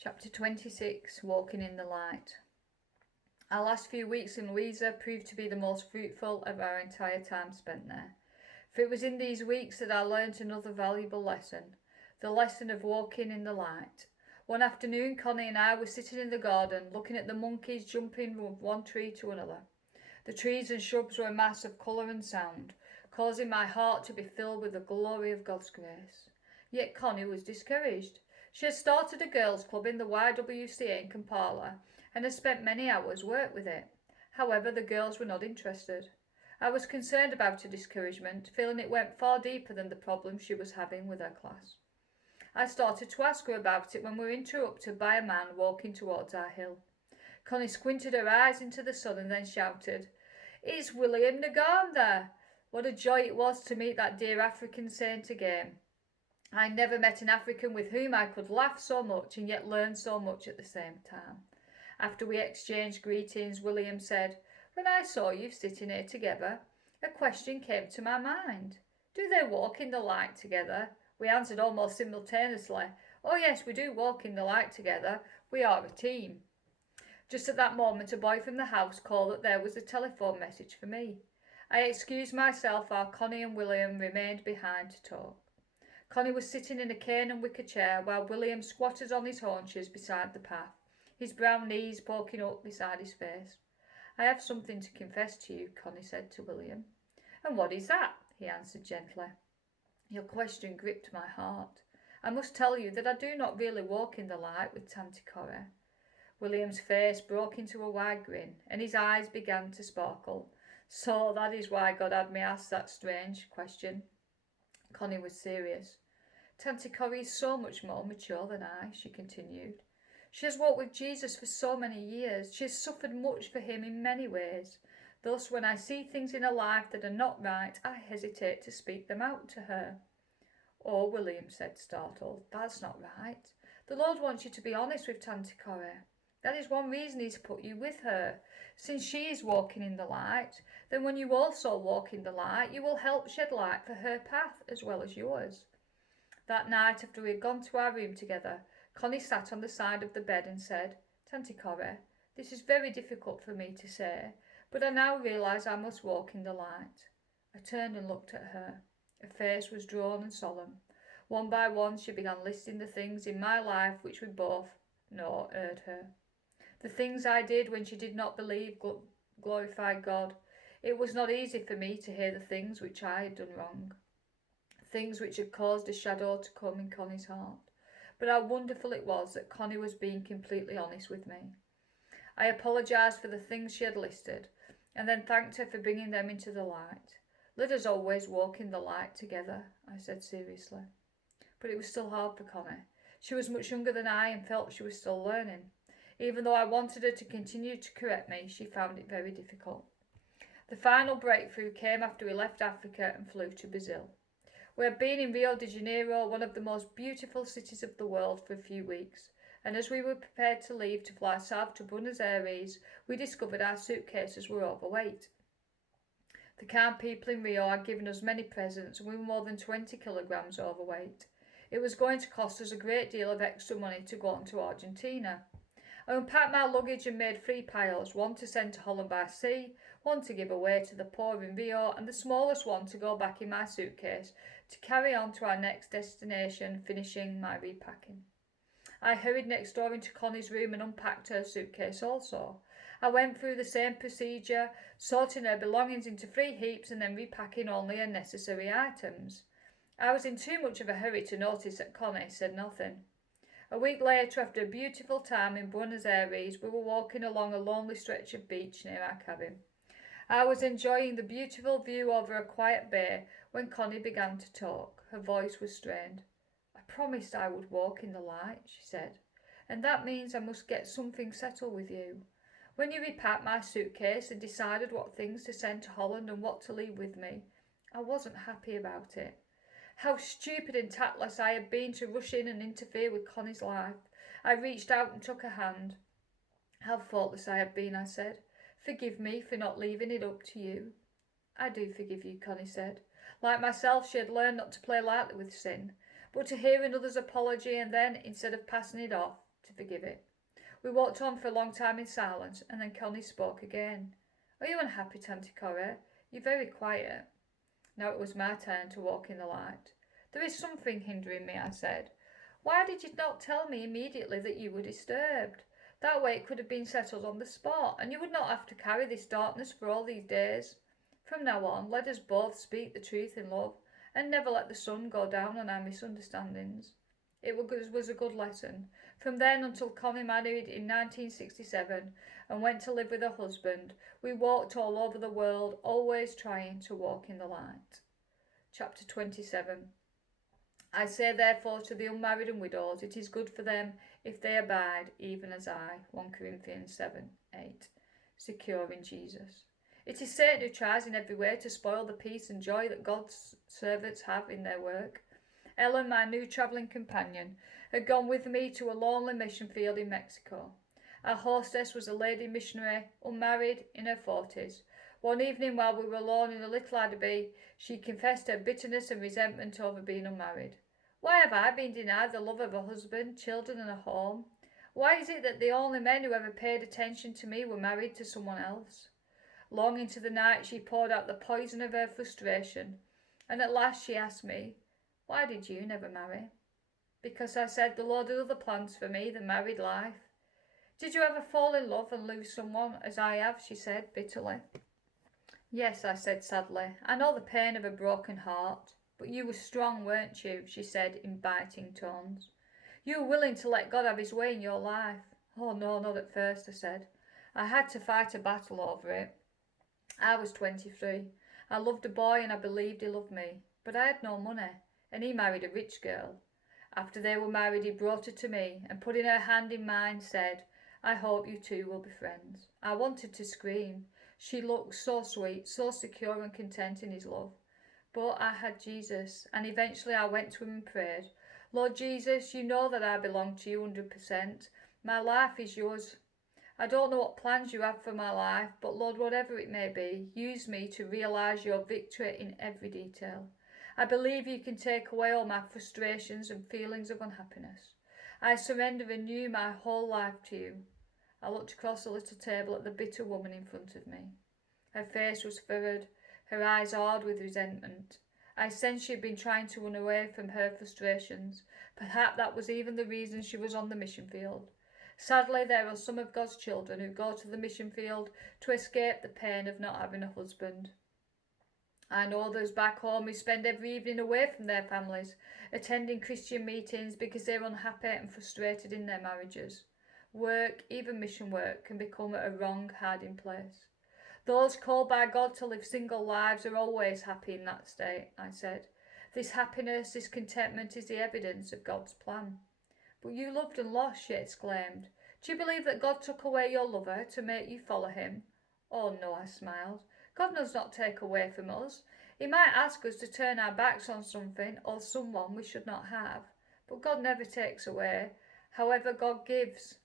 Chapter 26, Walking in the Light. Our last few weeks in Louisa proved to be the most fruitful of our entire time spent there. For it was in these weeks that I learnt another valuable lesson, the lesson of walking in the light. One afternoon, Connie and I were sitting in the garden, looking at the monkeys jumping from one tree to another. The trees and shrubs were a mass of colour and sound, causing my heart to be filled with the glory of God's grace. Yet Connie was discouraged. She had started a girls' club in the YWCA in Kampala and had spent many hours work with it. However, the girls were not interested. I was concerned about her discouragement, feeling it went far deeper than the problem she was having with her class. I started to ask her about it when we were interrupted by a man walking towards our hill. Connie squinted her eyes into the sun and then shouted, "It's William Nagam there!" What a joy it was to meet that dear African saint again. I never met an African with whom I could laugh so much and yet learn so much at the same time. After we exchanged greetings, William said, "When I saw you sitting here together, a question came to my mind. Do they walk in the light together?" We answered almost simultaneously, "Oh yes, we do walk in the light together. We are a team." Just at that moment, a boy from the house called that there was a telephone message for me. I excused myself while Connie and William remained behind to talk. Connie was sitting in a cane and wicker chair while William squatted on his haunches beside the path, his brown knees poking up beside his face. "I have something to confess to you," Connie said to William. "And what is that?" he answered gently. Your question gripped my heart. I must tell you that I do not really walk in the light with Tanti Corrie. William's face broke into a wide grin, and his eyes began to sparkle. "So that is why God had me ask that strange question." Connie was serious. "Tanti Corrie is so much more mature than I," she continued. "She has walked with Jesus for so many years. She has suffered much for him in many ways. Thus, when I see things in her life that are not right, I hesitate to speak them out to her." "Oh," William said, startled, "that's not right. The Lord wants you to be honest with Tanti Corrie. That is one reason he's put you with her. Since she is walking in the light, then when you also walk in the light, you will help shed light for her path as well as yours." That night, after we had gone to our room together, Connie sat on the side of the bed and said, "Tanti Corrie, this is very difficult for me to say, but I now realise I must walk in the light." I turned and looked at her. Her face was drawn and solemn. One by one she began listing the things in my life which we both know hurt her. The things I did when she did not believe glorified God. It was not easy for me to hear the things which I had done wrong, things which had caused a shadow to come in Connie's heart. But how wonderful it was that Connie was being completely honest with me. I apologised for the things she had listed, and then thanked her for bringing them into the light. "Let us always walk in the light together," I said seriously. But it was still hard for Connie. She was much younger than I and felt she was still learning. Even though I wanted her to continue to correct me, she found it very difficult. The final breakthrough came after we left Africa and flew to Brazil. We had been in Rio de Janeiro, one of the most beautiful cities of the world, for a few weeks, and as we were prepared to leave to fly south to Buenos Aires, we discovered our suitcases were overweight. The kind people in Rio had given us many presents, and we were more than 20 kilograms overweight. It was going to cost us a great deal of extra money to go on to Argentina. I unpacked my luggage and made 3 piles, one to send to Holland by sea, one to give away to the poor in Rio, and the smallest one to go back in my suitcase to carry on to our next destination, finishing my repacking. I hurried next door into Connie's room and unpacked her suitcase also. I went through the same procedure, sorting her belongings into 3 heaps and then repacking only her necessary items. I was in too much of a hurry to notice that Connie said nothing. A week later, after a beautiful time in Buenos Aires, we were walking along a lonely stretch of beach near our cabin. I was enjoying the beautiful view over a quiet bay when Connie began to talk. Her voice was strained. "I promised I would walk in the light," she said, "and that means I must get something settled with you. When you repacked my suitcase and decided what things to send to Holland and what to leave with me, I wasn't happy about it. How stupid and tactless I had been to rush in and interfere with Connie's life. I reached out and took her hand. "How thoughtless I have been," I said. "Forgive me for not leaving it up to you." "I do forgive you," Connie said. Like myself, she had learned not to play lightly with sin, but to hear another's apology and then, instead of passing it off, to forgive it. We walked on for a long time in silence, and then Connie spoke again. Are you unhappy, Tanti Cora? You're very quiet. Now it was my turn to walk in the light. There is something hindering me, I said. Why did you not tell me immediately that you were disturbed? That way it could have been settled on the spot, and you would not have to carry this darkness for all these days. From now on, let us both speak the truth in love, and never let the sun go down on our misunderstandings. It was a good lesson. From then until Connie married in 1967 and went to live with her husband, we walked all over the world, always trying to walk in the light. Chapter 27. I say therefore to the unmarried and widows, it is good for them if they abide, even as I. 1 Corinthians 7:8. Secure in Jesus. It is Satan who tries in every way to spoil the peace and joy that God's servants have in their work. Ellen, my new travelling companion, had gone with me to a lonely mission field in Mexico. Our hostess was a lady missionary, unmarried, in her 40s. One evening while we were alone in a little abbey, she confessed her bitterness and resentment over being unmarried. Why have I been denied the love of a husband, children and a home? Why is it that the only men who ever paid attention to me were married to someone else? Long into the night she poured out the poison of her frustration, and at last she asked me, why did you never marry? Because I said the Lord had other plans for me than married life. Did you ever fall in love and lose someone, as I have? She said bitterly. Yes, I said sadly. I know the pain of a broken heart. But you were strong, weren't you? She said in biting tones. You were willing to let God have his way in your life. Oh no, not at first, I said. I had to fight a battle over it. I was 23. I loved a boy and I believed he loved me. But I had no money, and he married a rich girl. After they were married, he brought her to me and putting her hand in mine said, I hope you two will be friends. I wanted to scream. She looked so sweet, so secure and content in his love. But I had Jesus, and eventually I went to him and prayed, Lord Jesus, you know that I belong to you 100%. My life is yours. I don't know what plans you have for my life, but Lord, whatever it may be, use me to realise your victory in every detail. I believe you can take away all my frustrations and feelings of unhappiness. I surrender anew my whole life to you. I looked across the little table at the bitter woman in front of me. Her face was furrowed, her eyes hard with resentment. I sensed she had been trying to run away from her frustrations. Perhaps that was even the reason she was on the mission field. Sadly, there are some of God's children who go to the mission field to escape the pain of not having a husband. I know others back home who spend every evening away from their families, attending Christian meetings because they're unhappy and frustrated in their marriages. Work, even mission work, can become a wrong hiding place. Those called by God to live single lives are always happy in that state, I said. This happiness, this contentment is the evidence of God's plan. But you loved and lost, she exclaimed. Do you believe that God took away your lover to make you follow him? Oh no, I smiled. God does not take away from us. He might ask us to turn our backs on something or someone we should not have. But God never takes away. However, God gives.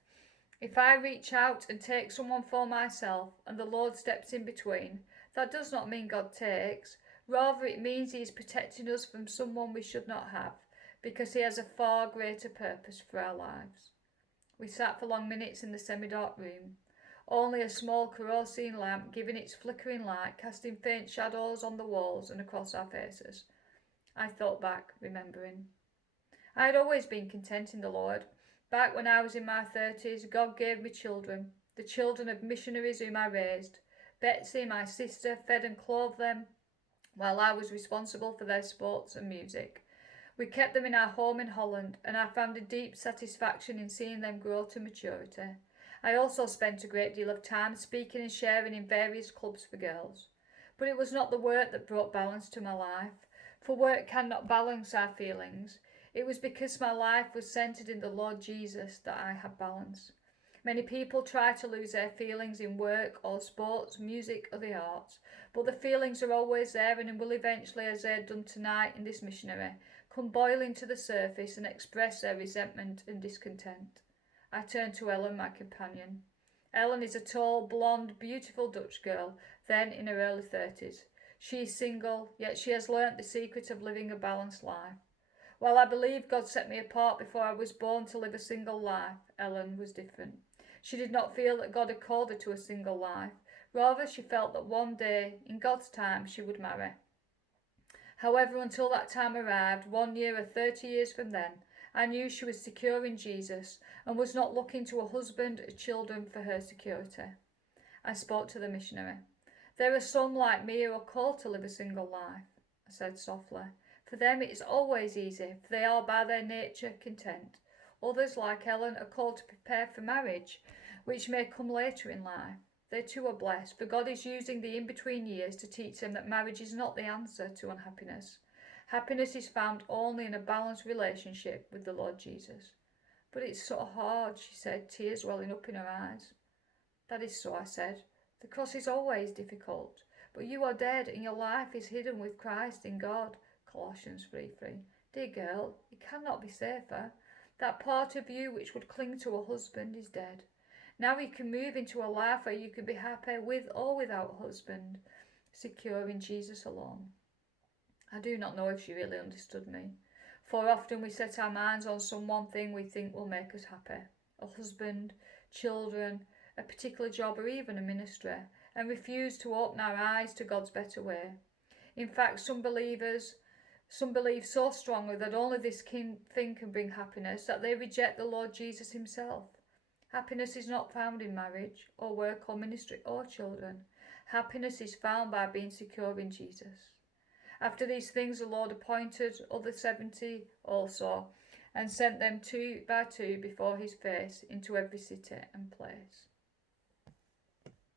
If I reach out and take someone for myself and the Lord steps in between, that does not mean God takes. Rather, it means he is protecting us from someone we should not have, because he has a far greater purpose for our lives. We sat for long minutes in the semi-dark room. Only a small kerosene lamp giving its flickering light, casting faint shadows on the walls and across our faces. I thought back, remembering. I had always been content in the Lord. Back when I was in my 30s, God gave me children, the children of missionaries whom I raised. Betsy, my sister, fed and clothed them, while I was responsible for their sports and music. We kept them in our home in Holland, and I found a deep satisfaction in seeing them grow to maturity. I also spent a great deal of time speaking and sharing in various clubs for girls. But it was not the work that brought balance to my life, for work cannot balance our feelings. It was because my life was centred in the Lord Jesus that I had balance. Many people try to lose their feelings in work or sports, music or the arts, but the feelings are always there and will eventually, as they had done tonight in this missionary, come boiling to the surface and express their resentment and discontent. I turned to Ellen, my companion. Ellen is a tall, blonde, beautiful Dutch girl, then in her early 30s. She is single, yet she has learnt the secret of living a balanced life. While I believe God set me apart before I was born to live a single life, Ellen was different. She did not feel that God had called her to a single life. Rather, she felt that one day, in God's time, she would marry. However, until that time arrived, 1 year or 30 years from then, I knew she was secure in Jesus and was not looking to a husband or children for her security. I spoke to the missionary. There are some like me who are called to live a single life, I said softly. For them it is always easy, for they are by their nature content. Others, like Ellen, are called to prepare for marriage, which may come later in life. They too are blessed, for God is using the in-between years to teach them that marriage is not the answer to unhappiness. Happiness is found only in a balanced relationship with the Lord Jesus. But it's so hard, she said, tears welling up in her eyes. That is so, I said. The cross is always difficult, but you are dead and your life is hidden with Christ in God. Colossians 3:3. Dear girl, it cannot be safer. That part of you which would cling to a husband is dead. Now you can move into a life where you can be happy with or without a husband, secure in Jesus alone. I do not know if she really understood me, for often we set our minds on some one thing we think will make us happy. A husband, children, a particular job or even a ministry, and refuse to open our eyes to God's better way. In fact, some believe so strongly that only this thing can bring happiness that they reject the Lord Jesus himself. Happiness is not found in marriage or work or ministry or children. Happiness is found by being secure in Jesus. After these things the Lord appointed other 70 also, and sent them 2 by 2 before his face into every city and place.